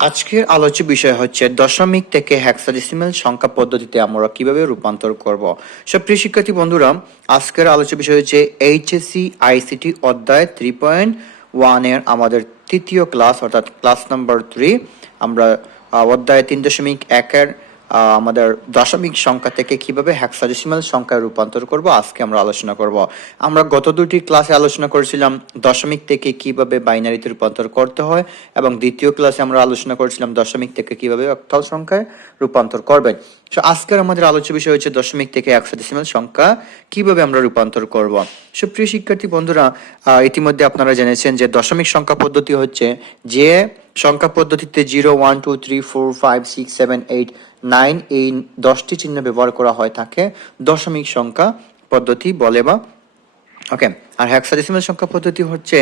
আজকের আলোচ্য বিষয় হচ্ছে দশমিক থেকে হ্যাক্সাডিসিমেল সংখ্যা পদ্ধতিতে আমরা কীভাবে রূপান্তর করব। সব প্রিয় শিক্ষার্থী বন্ধুরা, আজকের আলোচ্য বিষয় হচ্ছে এইচএসসি আইসিটি অধ্যায় থ্রি পয়েন্ট ওয়ানের আমাদের তৃতীয় ক্লাস অর্থাৎ ক্লাস নাম্বার থ্রি আমরা অধ্যায় তিন দশমিক একের আমাদের দশমিক সংখ্যা থেকে কীভাবে হ্যাক্সাডেসিমাল সংখ্যায় রূপান্তর করব, আজকে আমরা আলোচনা করব। আমরা গত দুটি ক্লাসে আলোচনা করেছিলাম দশমিক থেকে কীভাবে বাইনারিতে রূপান্তর করতে হয় এবং দ্বিতীয় ক্লাসে আমরা আলোচনা করেছিলাম দশমিক থেকে কীভাবে অক্টাল সংখ্যায় রূপান্তর করবেন। সো আজকের আমাদের আলোচ্য বিষয় হচ্ছে দশমিক থেকে একশো দশমিক সংখ্যা। কীভাবে আমরা রূপান্তর করব? সো প্রিয় শিক্ষার্থী বন্ধুরা ইতিমধ্যে আপনারা জেনেছেন যে দশমিক সংখ্যা পদ্ধতি হচ্ছে যে সংখ্যা পদ্ধতিতে zero, one, two, three, four, five, six, seven, eight, nine এই দশটি চিহ্ন ব্যবহার করা হয় থাকে। দশমিক সংখ্যা পদ্ধতি বলে বা ওকে আর হেক্সাডেসিমাল সংখ্যা পদ্ধতি হচ্ছে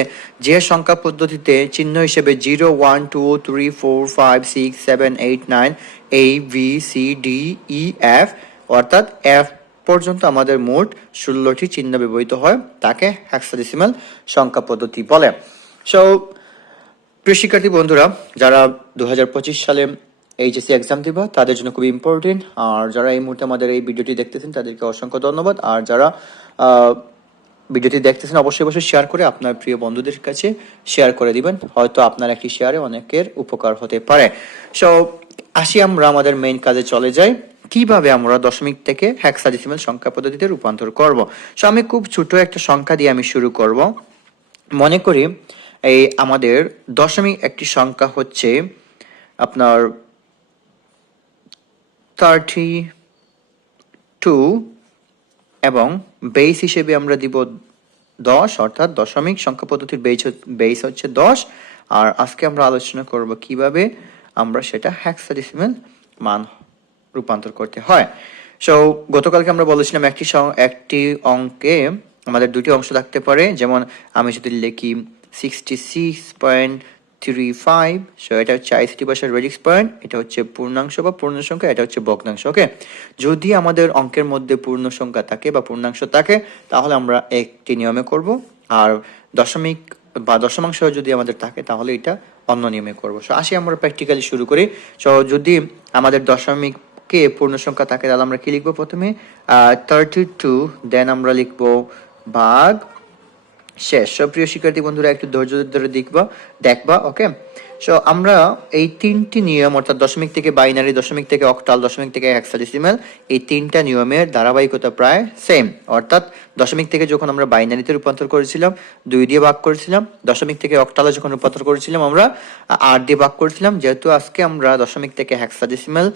যে সংখ্যা পদ্ধতিতে চিহ্ন হিসেবে zero one two three four five six seven eight nine A B C D E F অর্থাৎ এফ পর্যন্ত আমাদের মোট ষোলোটি চিহ্ন ব্যবহৃত হয়, তাকে হেক্সাডেসিমাল সংখ্যা পদ্ধতি বলে। সো প্রিয় শিক্ষার্থী বন্ধুরা, যারা দু হাজার পঁচিশ সালে এইচএসসি এক্সাম দিবা, তাদের জন্য খুবই ইম্পর্টেন্ট আর যারা এই মুহূর্তে আমাদের এই ভিডিওটি দেখতেছেন, তাদেরকে অসংখ্য ধন্যবাদ। আর যারা ভিডিওটি দেখতেছেন, অবশ্যই অবশ্যই শেয়ার করে আপনার প্রিয় বন্ধুদের কাছে শেয়ার করে দিবেন। হয়তো আপনার একটি শেয়ারে অনেকের উপকার হতে পারে। সো আসি আমরা আমাদের মেইন কাজে চলে যাই। কীভাবে আমরা দশমিক থেকে হ্যাক্সাডেসিমাল সংখ্যা পদ্ধতিতে রূপান্তর করব? সো আমি খুব ছোট একটা সংখ্যা দিয়ে আমি শুরু করব। মনে করি এই আমাদের দশমিক একটি সংখ্যা হচ্ছে আপনার থার্টি টু এবং বেস হিসেবে আমরা দিব দশ, অর্থাৎ দশমিক সংখ্যা পদ্ধতির বেস বেস হচ্ছে দশ। আর আজকে আমরা আলোচনা করব কীভাবে আমরা সেটা হ্যাক্সাডেসিমাল মান রূপান্তর করতে হয়। সো গতকালকে আমরা বলেছিলাম একটি একটি অঙ্কে আমাদের দুটি অংশ থাকতে পারে। যেমন আমি যদি লিখি sixty six point three five so এটা হচ্ছে আইসিটি ভাষার রেডিক্স পয়েন্ট এটা হচ্ছে পূর্ণাংশ বা পূর্ণ সংখ্যা এটা হচ্ছে ভগ্নাংশ ওকে যদি আমাদের অঙ্কের মধ্যে পূর্ণ সংখ্যা থাকে বা পূর্ণাংশ থাকে, তাহলে আমরা একটি নিয়মে করব, আর দশমিক বা দশমাংশ যদি আমাদের থাকে, তাহলে এটা অন্য নিয়মে করব। সো আসি আমরা প্র্যাকটিক্যালি শুরু করি। সো যদি আমাদের দশমিক কে পূর্ণ সংখ্যা থাকে, তাহলে আমরা কি লিখব প্রথমে? থার্টি টু দেন আমরা লিখব ভাগ শেষ। সব প্রিয় শিক্ষার্থী বন্ধুরা, একটু ধৈর্য ধরে দেখবা দেখবা ওকে সো, আমরা এই তিনটি নিয়ম, অর্থাৎ দশমিক থেকে বাইনারি, দশমিক থেকে অক্টাল, দশমিক থেকে হেক্সাডেসিমাল এই তিনটা নিয়মের ধারাবাহিকতা প্রায় সেম অর্থাৎ দশমিক থেকে যখন আমরা বাইনারিতে রূপান্তর করেছিলাম, দুই দিয়ে ভাগ করেছিলাম, দশমিক থেকে অক্টালে যখন রূপান্তর করেছিলাম, আমরা আট দিয়ে ভাগ করেছিলাম, যেহেতু আজকে আমরা দশমিক থেকে হেক্সাডেসিমাল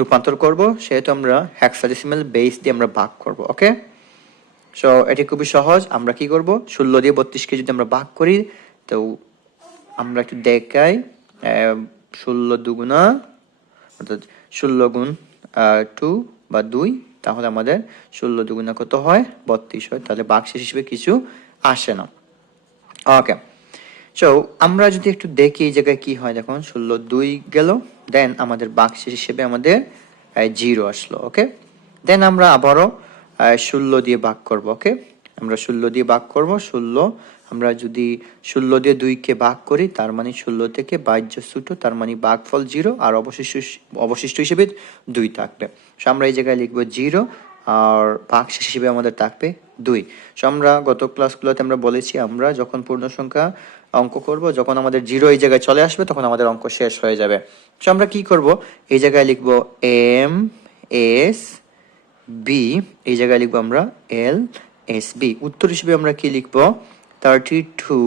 রূপান্তর করব, সেহেতু আমরা হেক্সাডেসিমাল বেস দিয়ে আমরা ভাগ করব ওকে সো এটি খুবই সহজ। আমরা কি করব? ষোলো দিয়ে বত্রিশকে যদি আমরা ভাগ করি, তো আমরা একটু দেখাই। ষোলো দুগুণা, অর্থাৎ ষোলো গুণ টু বা দুই, তাহলে আমাদের ষোলো দুগুণা কত হয়? বত্রিশ হয়। তাহলে বাক্সেস হিসেবে কিছু আসে না। ওকে সো আমরা যদি একটু দেখি এই জায়গায় কি হয় দেখুন। ষোলো দুই গেল। দেন আমাদের বাক্সেস হিসেবে আমাদের জিরো আসলো। ওকে দেন আমরা আবারও ষোলো দিয়ে ভাগ করব ওকে আমরা ষোলো দিয়ে ভাগ করব ষোলো আমরা যদি ষোলো দিয়ে দুইকে ভাগ করি, তার মানে ষোলো থেকে বাহ্য ছুটো তার মানে ভাগফল জিরো, আর অবশিষ্ট অবশিষ্ট হিসেবে দুই থাকবে। সো আমরা এই জায়গায় লিখব জিরো, আর ভাগশেষ হিসেবে আমাদের থাকবে দুই। সো আমরা গত ক্লাসগুলোতে আমরা বলেছি, আমরা যখন পূর্ণ সংখ্যা অঙ্ক করব, যখন আমাদের জিরো এই জায়গায় চলে আসবে, তখন আমাদের অঙ্ক শেষ হয়ে যাবে। সো আমরা কি করব? এই জায়গায় লিখব এম, এস বি এই জায়গায় লিখব আমরা এল এস বি উত্তর হিসেবে আমরা কি লিখব? থার্টি টু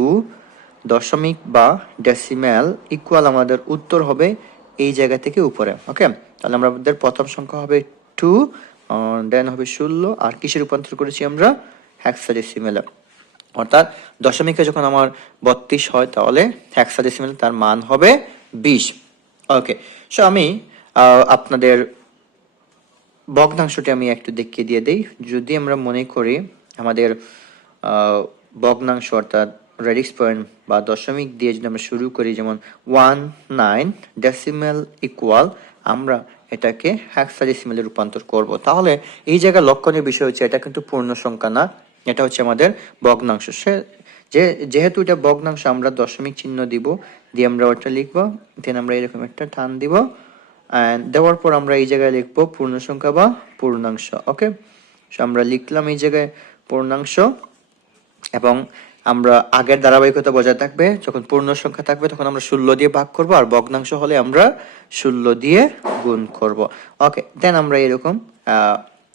দশমিক বা ডেসিমেল ইকুয়াল আমাদের উত্তর হবে এই জায়গা থেকে উপরে ওকে তাহলে আমরা আমাদের প্রথম সংখ্যা হবে টু দেন হবে ষোলো। আর কিসে রূপান্তর করেছি আমরা? হ্যাক্সাডেসিমেলে অর্থাৎ দশমিকে যখন আমার বত্রিশ হয়, তাহলে হ্যাক্সাডেসিমেল তার মান হবে বিশ। ওকে সো আমি আপনাদের ভগ্নাংশটি আমি একটু দেখিয়ে দিয়ে দেই। যদি আমরা মনে করি আমাদের ভগ্নাংশ অর্থাৎ রেডিক্স পয়েন্ট বা দশমিক দিয়ে যদি আমরা শুরু করি, যেমন ওয়ান নাইন ডেসিমেল ইকুয়াল, আমরা এটাকে হ্যাক্সাডেসিমেলে রূপান্তর করব। তাহলে এই জায়গায় লক্ষণীয় বিষয় হচ্ছে এটা কিন্তু পূর্ণ সংখ্যা না, এটা হচ্ছে আমাদের ভগ্নাংশ। সে, যে, যেহেতু এটা ভগ্নাংশ, আমরা দশমিক চিহ্ন দিব, দিয়ে আমরা ওটা লিখব দেন আমরা এরকম একটা টান দিব। And দেওয়ার পর আমরা এই জায়গায় লিখব পূর্ণ সংখ্যা বা পূর্ণাংশ ওকে সো আমরা লিখলাম এই জায়গায় পূর্ণাংশ এবং আমরা আগের ধারাবাহিকতা বজায় থাকবে। যখন পূর্ণ সংখ্যা থাকবে, তখন আমরা ষোলো দিয়ে ভাগ করব আর ভগ্নাংশ হলে আমরা ষোলো দিয়ে গুণ করব ওকে দেন আমরা এরকম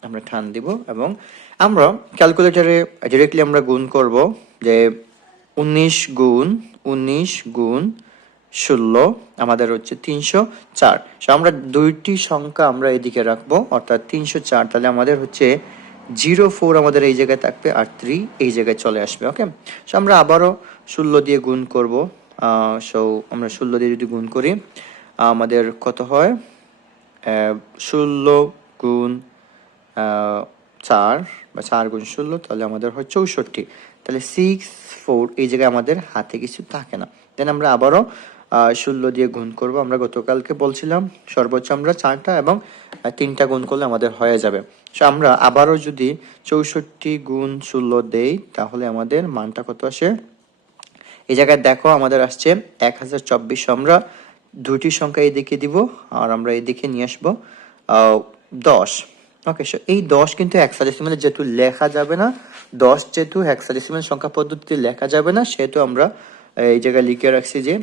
আমরা ঠান দিব এবং আমরা ক্যালকুলেটরে ডিরেক্টলি আমরা গুণ করব যে উনিশ গুণ উনিশ গুণ ষোলো আমাদের হচ্ছে তিনশো চার। So, আমরা দুইটি সংখ্যা আমরা এদিকে রাখব অর্থাৎ তিনশো চার তাহলে আমাদের হচ্ছে জিরো ফোর আমাদের এই জায়গায় থাকবে আর থ্রি এই জায়গায় চলে আসবে ওকে সো আমরা আবারও ষোলো দিয়ে গুণ করব সো আমরা ষোলো দিয়ে যদি গুণ করি আমাদের কত হয়? ষোলো গুণ চার বা চার গুণ ষোলো তাহলে আমাদের হয় চৌষট্টি। তাহলে সিক্স ফোর এই জায়গায় আমাদের হাতে কিছু থাকে না। দেন আমরা আবারও ষোলো দিয়ে গুণ করব। আমরা গতকালকে বলছিলাম সর্বোচ্চ আমরা চারটা এবং তিনটা গুণ করলে আমাদের হয়ে যাবে। সো আমরা আবারও যদি চৌষট্টি গুণ ষোলো দেই, তাহলে আমাদের মানটা কত আসে? এই জায়গায় দেখো আমাদের আসছে এক হাজার চব্বিশ। আমরা দুটি সংখ্যা এদিকে দিব আর আমরা এদিকে নিয়ে আসব দশ। ওকে সো এই দশ কিন্তু হেক্সাডেসিমেলে যেহেতু লেখা যাবে না, দশ যেহেতু হেক্সাডেসিমেল সংখ্যা পদ্ধতিতে লেখা যাবে না, সেহেতু আমরা এই জায়গায় লিখে রাখছি যে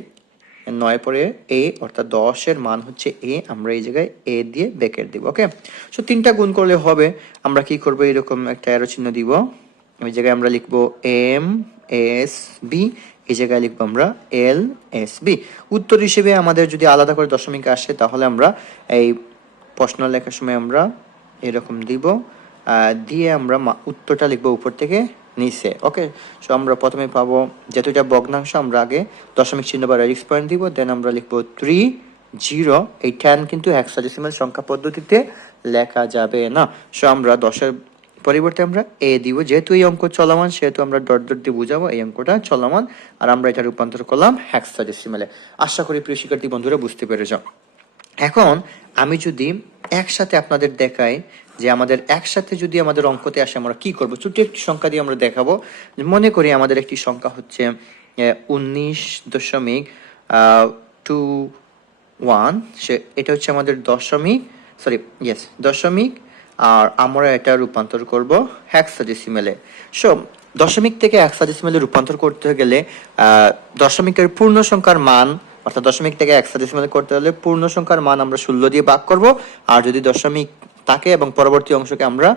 নয় পরে এ, অর্থাৎ দশের মান হচ্ছে এ, আমরা এই জায়গায় এ দিয়ে বেকের দিব, ওকে? সো তিনটা গুণ করলে হবে, আমরা কি করব, এরকম একটা অ্যারো চিহ্ন দিব এই জায়গায় আমরা লিখব এম এস বি এই জায়গায় লিখব আমরা এল এস বি উত্তর হিসেবে আমাদের যদি আলাদা করে দশমিক আসে, তাহলে আমরা এই প্রশ্ন লেখার সময় আমরা এরকম দিব দিয়ে আমরা উত্তরটা লিখব উপর থেকে নিচে। ওকে, সো আমরা প্রথমে পাবো যেহেতু এটা ভগ্নাংশ, আমরা আগে দশমিক চিহ্ন বা রেডিক্স পয়েন্ট দিব, দেন আমরা লিখব থ্রি জিরো এই টেন কিন্তু হেক্সাডেসিমাল সংখ্যা পদ্ধতিতে লেখা যাবে না। সো আমরা দশের পরিবর্তে আমরা এ দিব, যেহেতু এই অঙ্ক চলমান, সেহেতু আমরা ডট ডট দিয়ে বুঝাবো এই অঙ্কটা চলমান, আর আমরা এটা রূপান্তর করলাম হেক্সাডেসিমালে আশা করি প্রিয় শিক্ষার্থী, বন্ধুরা বুঝতে পেরেছ। এখন আমি যদি একসাথে আপনাদের দেখাই যে আমাদের একসাথে যদি আমাদের অঙ্কতে আসে আমরা কি করব ছোট একটি সংখ্যা দিয়ে আমরা দেখাবো। মনে করি আমাদের একটি সংখ্যা হচ্ছে উনিশ দশমিক টু ওয়ান সে, এটা হচ্ছে আমাদের দশমিক সরি ইয়েস দশমিক, আর আমরা এটা রূপান্তর করব হ্যাক্সাডেসিমেলে সো দশমিক থেকে হ্যাক্সাডেসিমেলে রূপান্তর করতে গেলে দশমিকের পূর্ণ সংখ্যার মান অর্থাৎ দশমিক থেকে একশো দশমিক করতে হলে পূর্ণ সংখ্যার মান আমরা ষোলো দিয়ে ভাগ করব। আর যদি দশমিক তাকে এবং পরবর্তী অংশকে আমরা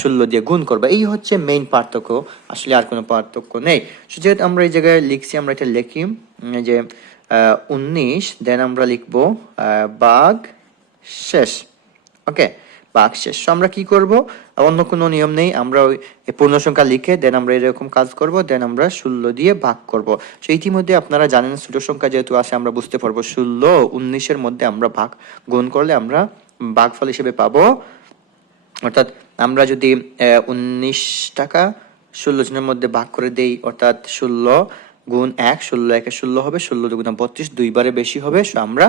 ষোলো দিয়ে গুণ করব। এই হচ্ছে মেইন পার্থক্য। আসলে আর কোনো পার্থক্য নেই। যেহেতু আমরা এই জায়গায় লিখছি, আমরা এটা লিখি যে উনিশ দেন আমরা লিখব বাঘ শেষ। ওকে বাঘ শেষ। আমরা কি করব? অন্য কোনো নিয়ম নেই। আমরা ওই পূর্ণ সংখ্যা লিখে দেন আমরা এরকম কাজ করব দেন আমরা ষোলো দিয়ে ভাগ করব। তো ইতিমধ্যে আপনারা জানেন ছোট সংখ্যা যেহেতু আসে আমরা বুঝতে পারব ষোলো উনিশের মধ্যে আমরা ভাগ গুণ করলে আমরা ভাগফল হিসেবে পাবো। অর্থাৎ আমরা যদি উনিশ টাকা ষোলো জনের মধ্যে ভাগ করে দেই, অর্থাৎ ষোলো গুণ এক, ষোলো একে ষোলো হবে, ষোলো দুগুণ বত্রিশ দুইবারে বেশি হবে, সো আমরা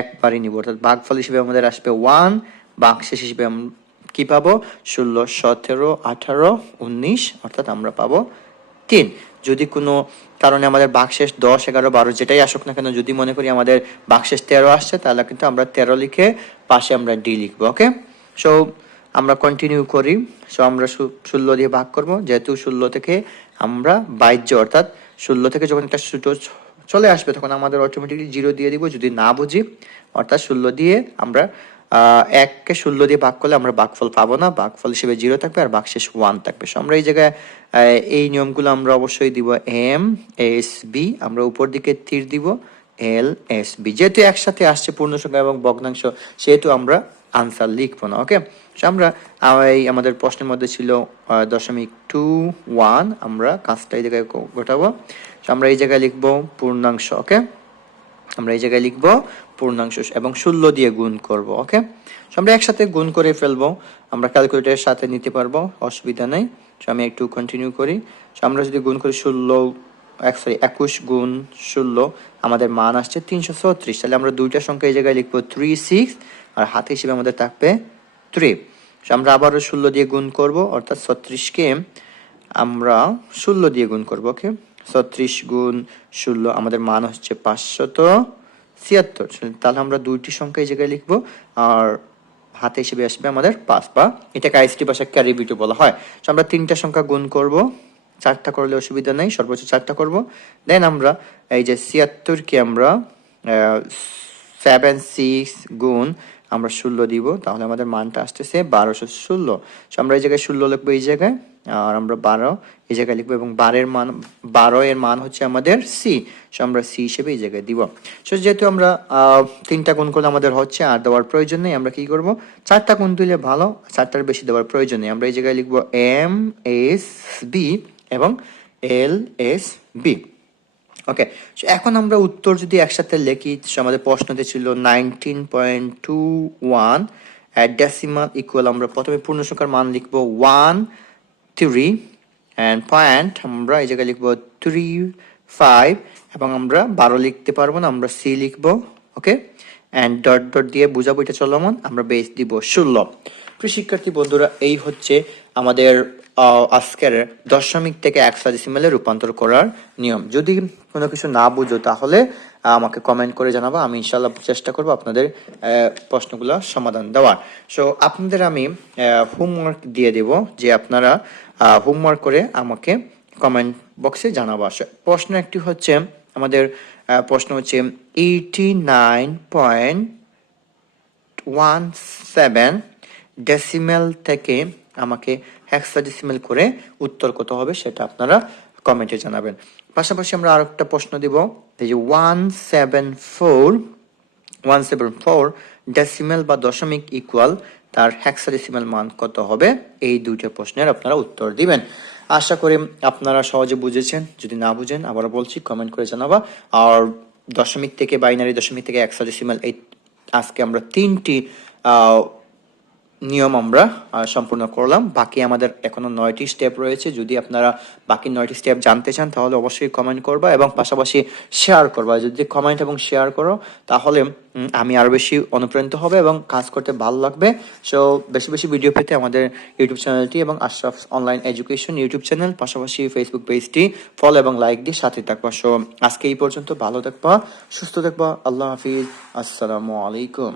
একবারই নিব। অর্থাৎ ভাগফল হিসেবে আমাদের আসবে ওয়ান বাক্সেস হিসেবে কি পাবো? ষোলো, সতেরো, আঠারো, উনিশ, অর্থাৎ আমরা পাবো তিন। যদি কোনো কারণে আমাদের বাকশেষ দশ, এগারো, বারো যেটাই আসুক না কেন, যদি মনে করি আমাদের বাকশেষ তেরো আসছে, তাহলে কিন্তু আমরা তেরো লিখে পাশে আমরা ডি লিখব, ওকে? সো আমরা কন্টিনিউ করি। সো আমরা ষোলো দিয়ে ভাগ করব। যেহেতু ষোলো থেকে আমরা বাইজ্য অর্থাৎ ষোলো থেকে যখন একটা ছ- চলে আসবে, তখন আমাদের অটোমেটিকলি জিরো দিয়ে দিব। যদি না বুঝি, অর্থাৎ ষোলো দিয়ে আমরা এককে ষোলো দিয়ে ভাগ করলে আমরা ভাগফল পাবো না ভাগফল হিসেবে জিরো থাকবে আর ভাগশেষ ওয়ান থাকবে। So, আমরা এই জায়গায় এই নিয়মগুলো আমরা অবশ্যই দিব এম এস বি আমরা উপর দিকে তীর দিব এল এস বি যেহেতু একসাথে আসছে পূর্ণ সংখ্যা এবং ভগ্নাংশ সেহেতু আমরা আনসার লিখব না ওকে আমরা এই আমাদের প্রশ্নের মধ্যে ছিল দশমিক টু ওয়ান আমরা কাজটা এই জায়গায় ঘটাবো So, আমরা এই জায়গায় লিখব পূর্ণাংশ ওকে আমরা এই জায়গায় লিখব পূর্ণাংশ এবং ষোলো দিয়ে গুণ করব ওকে? আমরা একসাথে গুণ করে ফেলব। আমরা ক্যালকুলেটরের সাথে নিতে পারব অসুবিধা নেই। So, আমি একটু কন্টিনিউ করি। So, আমরা যদি গুণ করি ষোলো এক সরি একুশ গুণ ষোলো আমাদের মান আসছে তিনশো ছত্রিশ। তাহলে আমরা দুইটা সংখ্যা এই জায়গায় লিখব থ্রি সিক্স আর হাতে হিসেবে আমাদের থাকবে থ্রি আমরা আবারও ষোলো দিয়ে গুণ করব অর্থাৎ ছত্রিশকে আমরা ষোলো দিয়ে গুণ করব ওকে? ছত্রিশ গুণ ষোলো আমাদের মান হচ্ছে পাঁচশত ছিয়াত্তর। তাহলে আমরা দুইটি সংখ্যা এই জায়গায় লিখব, আর হাতে হিসেবে আসবে আমাদের পাঁচ বা এটাকে আইসটি ভাষা ক্যারিবিটু বলা হয়। তো আমরা তিনটা সংখ্যা গুণ করব, চারটা করলে অসুবিধা নেই, সর্বোচ্চ চারটা করব। দেন আমরা এই যে ছিয়াত্তরকে আমরা সেভেন সিক্স গুণ আমরা ষোলো দিব, তাহলে আমাদের মানটা আসতেছে বারোশো ষোলো। সো আমরা এই জায়গায় ষোলো লিখব, এই জায়গায়, আর আমরা বারো, এই জায়গায় লিখব এবং বারের মান, বারো এর মান হচ্ছে আমাদের সি সো আমরা সি হিসেবে এই জায়গায় দিব। সো যেহেতু আমরা তিনটা গুণ করলে আমাদের হচ্ছে আর দেওয়ার প্রয়োজন নেই, আমরা কি করব? চারটা গুণ দিলে ভালো, চারটার বেশি দেওয়ার প্রয়োজন নেই। আমরা এই জায়গায় লিখব এম এস বি এবং এল এস বি ওকে এখন আমরা উত্তর যদি একসাথে লিখি আমাদের প্রশ্নতে ছিল nineteen point two one at decimal equal আমরা প্রথমে পূর্ণ সংখ্যার মান লিখব ওয়ান থ্রি অ্যান্ড পয়েন্ট আমরা এই জায়গায় লিখব থ্রি ফাইভ এবং আমরা বারো লিখতে পারব না, আমরা সি লিখব ওকে অ্যান্ড ডট ডট দিয়ে বুঝাবো এটা চলমান, আমরা বেস দিব ষোলো। প্রিয় শিক্ষার্থী বন্ধুরা, এই হচ্ছে আমাদের আজকের দশমিক থেকে একসাডিসিমেলে রূপান্তর করার নিয়ম। যদি কোনো কিছু না বুঝো তাহলে আমাকে কমেন্ট করে জানাব, আমি ইনশাল্লাহ চেষ্টা করব আপনাদের প্রশ্নগুলো সমাধান দেওয়ার। সো আপনাদের আমি হোমওয়ার্ক দিয়ে দেব যে আপনারা হোমওয়ার্ক করে আমাকে কমেন্ট বক্সে জানাব। আসে প্রশ্ন একটি হচ্ছে, আমাদের প্রশ্ন হচ্ছে eighty nine point one seven decimal থেকে আমাকে হেক্সাডেসিমেল করে উত্তর কত হবে সেটা আপনারা কমেন্টে জানাবেন। পাশাপাশি আমরা আর একটা প্রশ্ন দিব, এই যে one seven four one seven four decimal বা দশমিক ইকুয়াল তার হেক্সাডেসিমেল মান কত হবে? এই দুইটা প্রশ্নের আপনারা উত্তর দিবেন। আশা করি আপনারা সহজে বুঝেছেন, যদি না বুঝেন আবারও বলছি কমেন্ট করে জানাবা। আর দশমিক থেকে বাইনারি দশমিক থেকে হেক্সাডেসিমেল এই আজকে আমরা তিনটি নিয়ম আমরা সম্পূর্ণ করলাম। বাকি আমাদের এখনও নয়টি স্টেপ রয়েছে। যদি আপনারা বাকি নয়টি স্টেপ জানতে চান, তাহলে অবশ্যই কমেন্ট করবা এবং পাশাপাশি শেয়ার করবা। যদি কমেন্ট এবং শেয়ার করো, তাহলে আমি আরও বেশি অনুপ্রাণিত হবে এবং কাজ করতে ভালো লাগবে। সো বেশি বেশি ভিডিও পেতে আমাদের ইউটিউব চ্যানেলটি এবং Ashraf online education YouTube channel পাশাপাশি ফেসবুক পেজটি ফলো এবং লাইক দিয়ে সাথে থাকবা। সো আজকে এই পর্যন্ত ভালো থাকবা, সুস্থ থাকবা। আল্লাহ হাফিজ। আসসালামু আলাইকুম।